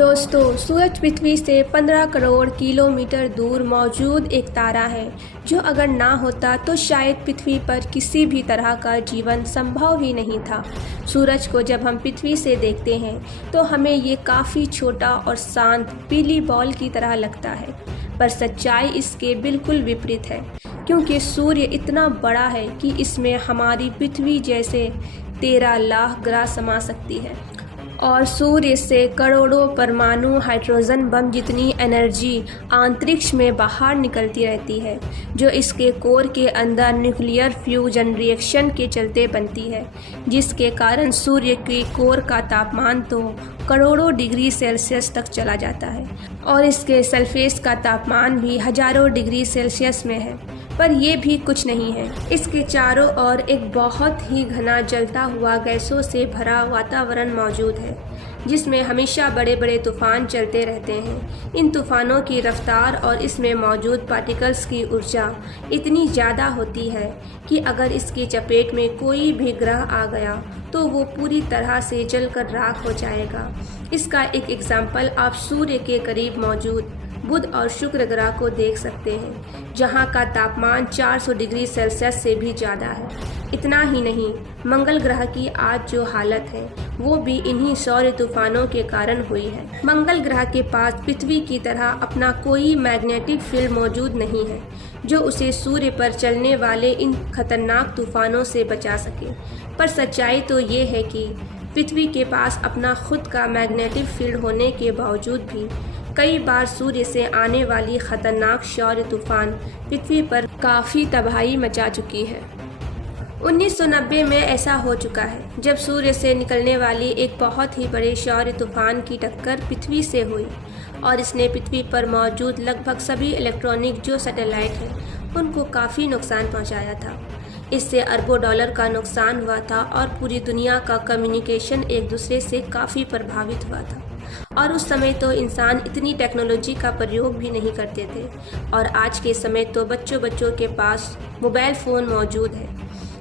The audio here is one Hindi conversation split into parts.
दोस्तों, सूरज पृथ्वी से 15 करोड़ किलोमीटर दूर मौजूद एक तारा है जो अगर ना होता तो शायद पृथ्वी पर किसी भी तरह का जीवन संभव ही नहीं था। सूरज को जब हम पृथ्वी से देखते हैं तो हमें ये काफ़ी छोटा और शांत पीली बॉल की तरह लगता है, पर सच्चाई इसके बिल्कुल विपरीत है, क्योंकि सूर्य इतना बड़ा है कि इसमें हमारी पृथ्वी जैसे 13 लाख ग्रह समा सकती है और सूर्य से करोड़ों परमाणु हाइड्रोजन बम जितनी एनर्जी अंतरिक्ष में बाहर निकलती रहती है, जो इसके कोर के अंदर न्यूक्लियर फ्यूजन रिएक्शन के चलते बनती है, जिसके कारण सूर्य के कोर का तापमान तो करोड़ों डिग्री सेल्सियस तक चला जाता है और इसके सरफेस का तापमान भी हजारों डिग्री सेल्सियस में है। पर यह भी कुछ नहीं है, इसके चारों ओर एक बहुत ही घना जलता हुआ गैसों से भरा वातावरण मौजूद है, जिसमें हमेशा बड़े बड़े तूफान चलते रहते हैं। इन तूफानों की रफ्तार और इसमें मौजूद पार्टिकल्स की ऊर्जा इतनी ज़्यादा होती है कि अगर इसकी चपेट में कोई भी ग्रह आ गया तो वो पूरी तरह से जलकर राख हो जाएगा। इसका एक एग्जाम्पल आप सूर्य के करीब मौजूद बुध और शुक्र ग्रह को देख सकते हैं, जहां का तापमान 400 डिग्री सेल्सियस से भी ज़्यादा है। इतना ही नहीं, मंगल ग्रह की आज जो हालत है वो भी इन्हीं सौर तूफानों के कारण हुई है। मंगल ग्रह के पास पृथ्वी की तरह अपना कोई मैग्नेटिक फील्ड मौजूद नहीं है जो उसे सूर्य पर चलने वाले इन खतरनाक तूफानों से बचा सके। पर सच्चाई तो ये है कि पृथ्वी के पास अपना खुद का मैग्नेटिक फील्ड होने के बावजूद भी कई बार सूर्य से आने वाली खतरनाक सौर तूफान पृथ्वी पर काफ़ी तबाही मचा चुकी है। 1990 में ऐसा हो चुका है जब सूर्य से निकलने वाली एक बहुत ही बड़े सौर तूफान की टक्कर पृथ्वी से हुई और इसने पृथ्वी पर मौजूद लगभग सभी इलेक्ट्रॉनिक जो सैटेलाइट हैं उनको काफ़ी नुकसान पहुंचाया था। इससे अरबों डॉलर का नुकसान हुआ था और पूरी दुनिया का कम्युनिकेशन एक दूसरे से काफ़ी प्रभावित हुआ था। और उस समय तो इंसान इतनी टेक्नोलॉजी का प्रयोग भी नहीं करते थे और आज के समय तो बच्चों के पास मोबाइल फ़ोन मौजूद है।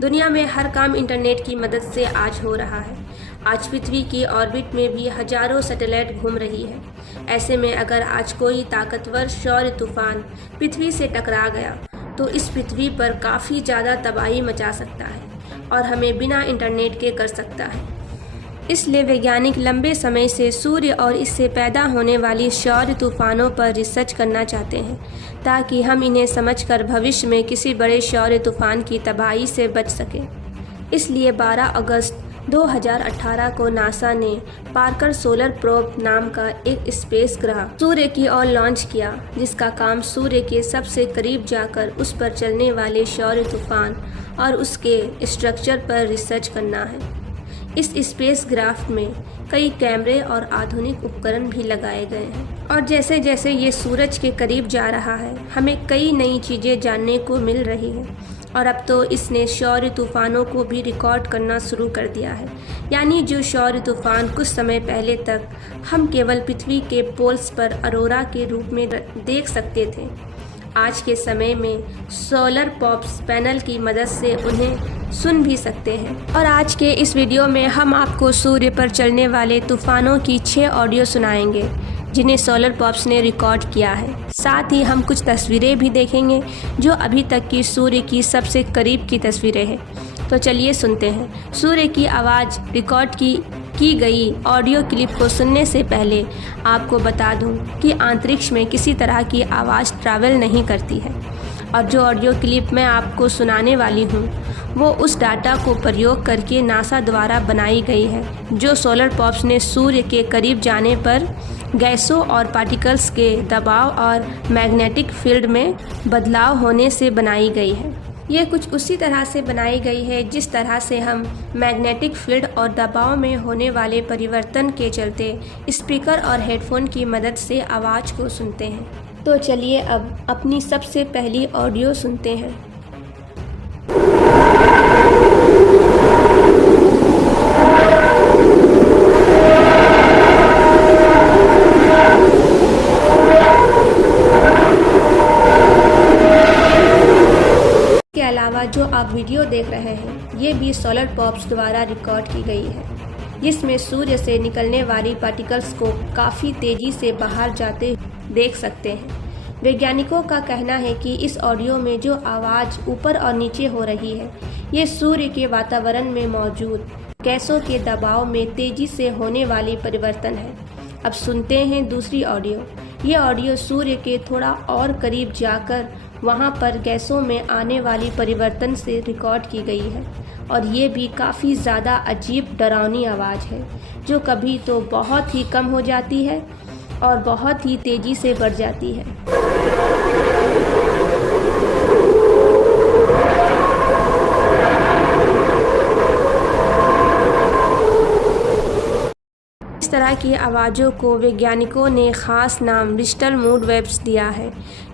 दुनिया में हर काम इंटरनेट की मदद से आज हो रहा है। आज पृथ्वी की ऑर्बिट में भी हजारों सैटेलाइट घूम रही है। ऐसे में अगर आज कोई ताकतवर सौर तूफान पृथ्वी से टकरा गया तो इस पृथ्वी पर काफ़ी ज़्यादा तबाही मचा सकता है और हमें बिना इंटरनेट के कर सकता है। इसलिए वैज्ञानिक लंबे समय से सूर्य और इससे पैदा होने वाली सौर तूफानों पर रिसर्च करना चाहते हैं ताकि हम इन्हें समझकर भविष्य में किसी बड़े सौर तूफान की तबाही से बच सकें। इसलिए 12 अगस्त 2018 को नासा ने पार्कर सोलर प्रोब नाम का एक स्पेस ग्रह सूर्य की ओर लॉन्च किया, जिसका काम सूर्य के सबसे करीब जाकर उस पर चलने वाले सौर तूफान और उसके स्ट्रक्चर पर रिसर्च करना है। इस स्पेस क्राफ्ट में कई कैमरे और आधुनिक उपकरण भी लगाए गए हैं और जैसे जैसे ये सूरज के करीब जा रहा है हमें कई नई चीज़ें जानने को मिल रही हैं और अब तो इसने सौर तूफानों को भी रिकॉर्ड करना शुरू कर दिया है। यानी जो सौर तूफान कुछ समय पहले तक हम केवल पृथ्वी के पोल्स पर अरोरा के रूप में देख सकते थे, आज के समय में सोलर पॉप्स पैनल की मदद से उन्हें सुन भी सकते हैं। और आज के इस वीडियो में हम आपको सूर्य पर चलने वाले तूफानों की 6 ऑडियो सुनाएंगे जिन्हें सोलर पॉप्स ने रिकॉर्ड किया है। साथ ही हम कुछ तस्वीरें भी देखेंगे जो अभी तक की सूर्य की सबसे करीब की तस्वीरें हैं। तो चलिए सुनते हैं। सूर्य की आवाज़ रिकॉर्ड की गई ऑडियो क्लिप को सुनने से पहले आपको बता दूं कि अंतरिक्ष में किसी तरह की आवाज़ ट्रैवल नहीं करती है और जो ऑडियो क्लिप मैं आपको सुनाने वाली हूं वो उस डाटा को प्रयोग करके नासा द्वारा बनाई गई है, जो सोलर पॉप्स ने सूर्य के करीब जाने पर गैसों और पार्टिकल्स के दबाव और मैग्नेटिक फील्ड में बदलाव होने से बनाई गई है। ये कुछ उसी तरह से बनाई गई है जिस तरह से हम मैग्नेटिक फील्ड और दबाव में होने वाले परिवर्तन के चलते स्पीकर और हेडफोन की मदद से आवाज़ को सुनते हैं। तो चलिए अब अपनी सबसे पहली ऑडियो सुनते हैं। जो आप वीडियो देख रहे हैं ये भी सोलर पॉप्स द्वारा रिकॉर्ड की गई है। जिसमें सूर्य से निकलने वाली पार्टिकल्स को काफ़ी तेज़ी से बाहर जाते देख सकते हैं। वैज्ञानिकों का कहना है कि इस ऑडियो में जो आवाज़ ऊपर और नीचे हो रही है, ये सूर्य के वातावरण में मौजूद गैसों के दबाव में तेज़ी से होने वाली परिवर्तन है। अब सुनते हैं दूसरी ऑडियो। ये ऑडियो सूर्य के थोड़ा और करीब जाकर वहाँ पर गैसों में आने वाली परिवर्तन से रिकॉर्ड की गई है और ये भी काफ़ी ज़्यादा अजीब डरावनी आवाज़ है, जो कभी तो बहुत ही कम हो जाती है और बहुत ही तेज़ी से बढ़ जाती है। इस तरह की आवाज़ों को वैज्ञानिकों ने ख़ास नाम ब्रिस्टल मूड वेव्स दिया है,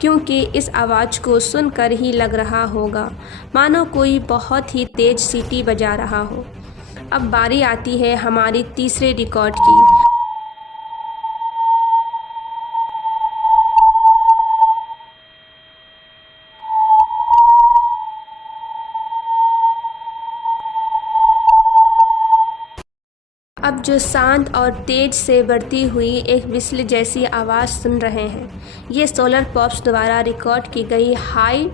क्योंकि इस आवाज़ को सुनकर ही लग रहा होगा मानो कोई बहुत ही तेज़ सीटी बजा रहा हो। अब बारी आती है हमारी तीसरे रिकॉर्ड की। अब जो शांत और तेज से बढ़ती हुई एक विसल जैसी आवाज़ सुन रहे हैं, ये सोलर पॉप्स द्वारा रिकॉर्ड की गई हाई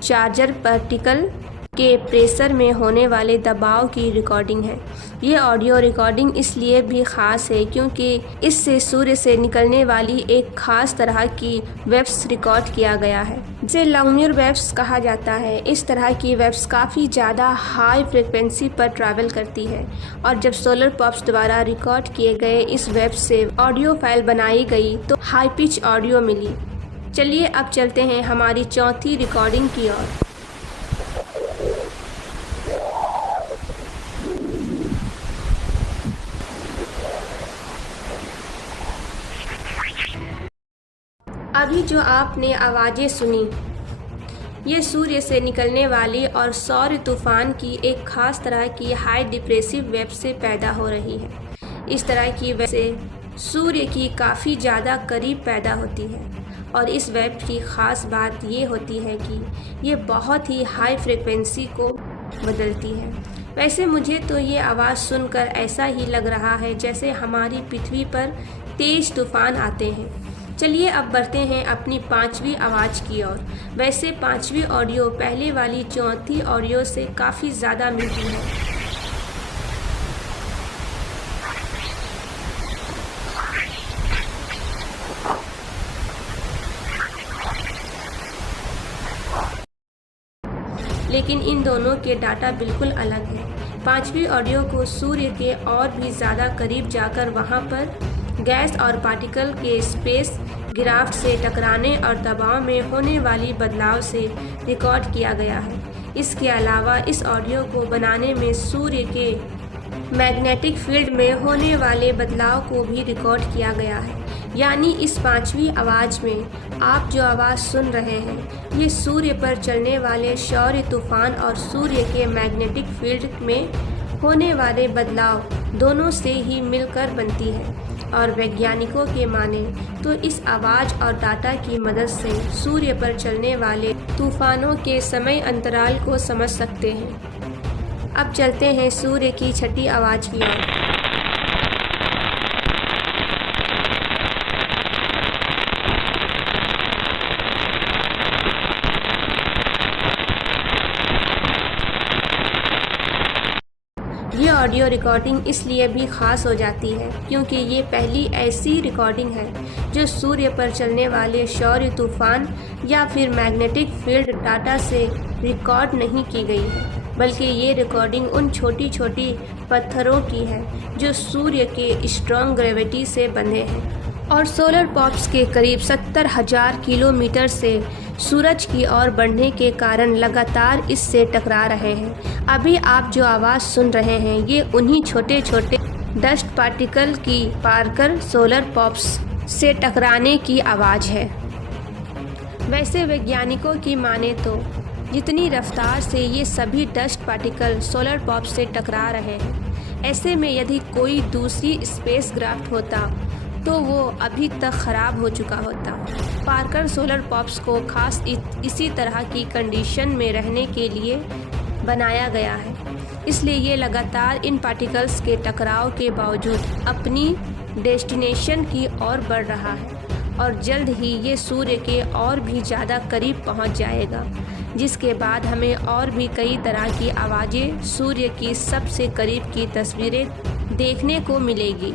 चार्जर पार्टिकल के प्रेशर में होने वाले दबाव की रिकॉर्डिंग है। ये ऑडियो रिकॉर्डिंग इसलिए भी ख़ास है क्योंकि इससे सूर्य से निकलने वाली एक ख़ास तरह की वेव्स रिकॉर्ड किया गया है, जिसे लॉन्गम्यूर वेव्स कहा जाता है। इस तरह की वेव्स काफ़ी ज़्यादा हाई फ्रिक्वेंसी पर ट्रैवल करती है और जब सोलर पॉप्स द्वारा रिकॉर्ड किए गए इस वेव से ऑडियो फाइल बनाई गई तो हाई पिच ऑडियो मिली। चलिए अब चलते हैं हमारी चौथी रिकॉर्डिंग की ओर। अभी जो आपने आवाज़ें सुनी, ये सूर्य से निकलने वाली और सौर तूफान की एक ख़ास तरह की हाई डिप्रेसिव वेव से पैदा हो रही है। इस तरह की वेव से सूर्य की काफ़ी ज़्यादा करीब पैदा होती है और इस वेव की ख़ास बात ये होती है कि ये बहुत ही हाई फ्रिक्वेंसी को बदलती है। वैसे मुझे तो ये आवाज़ सुनकर ऐसा ही लग रहा है जैसे हमारी पृथ्वी पर तेज़ तूफान आते हैं। चलिए अब बढ़ते हैं अपनी पांचवी आवाज़ की ओर। वैसे पांचवी ऑडियो पहले वाली चौथी ऑडियो से काफ़ी ज़्यादा मिलती है। लेकिन इन दोनों के डाटा बिल्कुल अलग है। पांचवी ऑडियो को सूर्य के और भी ज़्यादा करीब जाकर वहाँ पर गैस और पार्टिकल के स्पेस गिराफ्ट से टकराने और दबाव में होने वाली बदलाव से रिकॉर्ड किया गया है। इसके अलावा इस ऑडियो को बनाने में सूर्य के मैग्नेटिक फील्ड में होने वाले बदलाव को भी रिकॉर्ड किया गया है। यानी इस पांचवी आवाज़ में आप जो आवाज़ सुन रहे हैं, ये सूर्य पर चलने वाले सौर तूफान और सूर्य के मैग्नेटिक फील्ड में होने वाले बदलाव दोनों से ही मिलकर बनती है। और वैज्ञानिकों के माने तो इस आवाज़ और डाटा की मदद से सूर्य पर चलने वाले तूफानों के समय अंतराल को समझ सकते हैं। अब चलते हैं सूर्य की छठी आवाज़ की ओर। ये ऑडियो रिकॉर्डिंग इसलिए भी ख़ास हो जाती है क्योंकि ये पहली ऐसी रिकॉर्डिंग है जो सूर्य पर चलने वाले सौर तूफान या फिर मैग्नेटिक फील्ड डाटा से रिकॉर्ड नहीं की गई है, बल्कि ये रिकॉर्डिंग उन छोटी छोटी पत्थरों की है जो सूर्य के स्ट्रॉन्ग ग्रेविटी से बंधे हैं और सोलर पॉप्स के करीब 70,000 किलोमीटर से सूरज की ओर बढ़ने के कारण लगातार इससे टकरा रहे हैं। अभी आप जो आवाज़ सुन रहे हैं, ये उन्हीं छोटे छोटे डस्ट पार्टिकल की पार्कर सोलर पॉप्स से टकराने की आवाज़ है। वैसे वैज्ञानिकों की माने तो जितनी रफ्तार से ये सभी डस्ट पार्टिकल सोलर पॉप्स से टकरा रहे हैं, ऐसे में यदि कोई दूसरी स्पेसक्राफ्ट होता तो वो अभी तक ख़राब हो चुका होता। पार्कर सोलर पॉप्स को खास इसी तरह की कंडीशन में रहने के लिए बनाया गया है। इसलिए ये लगातार इन पार्टिकल्स के टकराव के बावजूद अपनी डेस्टिनेशन की ओर बढ़ रहा है और जल्द ही ये सूर्य के और भी ज़्यादा करीब पहुंच जाएगा, जिसके बाद हमें और भी कई तरह की आवाज़ें सूर्य की सबसे करीब की तस्वीरें देखने को मिलेगी।